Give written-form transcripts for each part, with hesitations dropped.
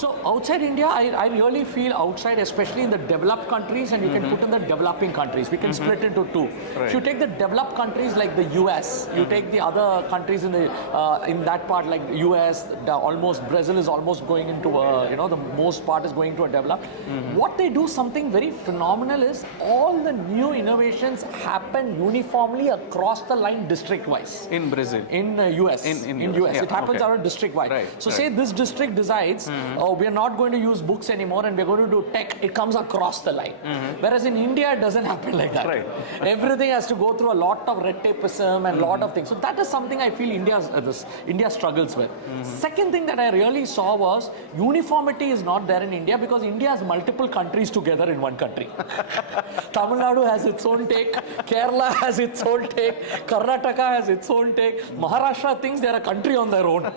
So outside India, I really feel outside, especially in the developed countries, and you can put in the developing countries. We can split into two. Right. If you take the developed countries like the US, you take the other countries in the in that part like US, almost Brazil is almost going into the most part is going to a developed. What they do something very phenomenal is all the new innovations happen uniformly across the line district wise. In Brazil. In US. In US. yeah, It happens okay. around district wide. Right, So right. say this district decides, oh, we are not going to use books anymore and we're going to do tech. It comes across the line. Whereas in India, it doesn't happen like that. Right. Everything has to go through a lot of red tapeism and lot of things. So that is something I feel India struggles with. Second thing that I really saw was uniformity is not there in India because India has multiple countries together in one country. Tamil Nadu has its own take, Kerala has its own take, Karnataka has its own take, Maharashtra thinks they're a country on their own.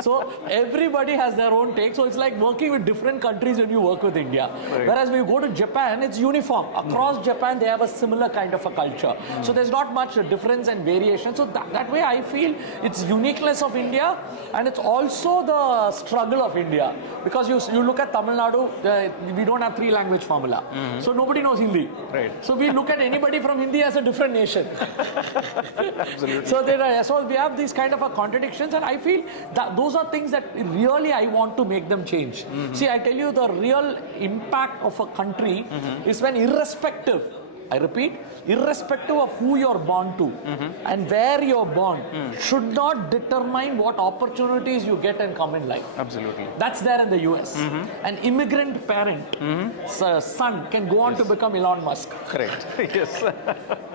So everybody has their own take. So it's like working with different countries when you work with India. Right. Whereas when you go to Japan, it's uniform. Across Japan, they have a similar kind of a culture. So there's not much difference and variation. So that way I feel it's uniqueness of India and it's also the struggle of India. Because you look at Tamil Nadu, we don't have 3-language formula. So nobody knows Hindi. Right. So we look at anybody from Hindi as a different nation. Absolutely. So we have these kind of contradictions, and I feel that those are things that really I want to make them change. See, I tell you, the real impact of a country is when irrespective, I repeat, irrespective of who you're born to and where you're born should not determine what opportunities you get and come in life. Absolutely. That's there in the US. An immigrant parent, son can go on to become Elon Musk. Correct. Yes.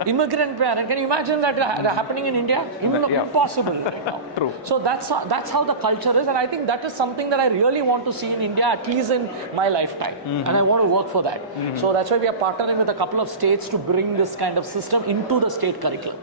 Immigrant parent, can you imagine that happening in India? Impossible right now. True. So that's how the culture is, and I think that is something that I really want to see in India, at least in my lifetime, and I want to work for that. So that's why we are partnering with a couple of states to bring this kind of system into the state curriculum.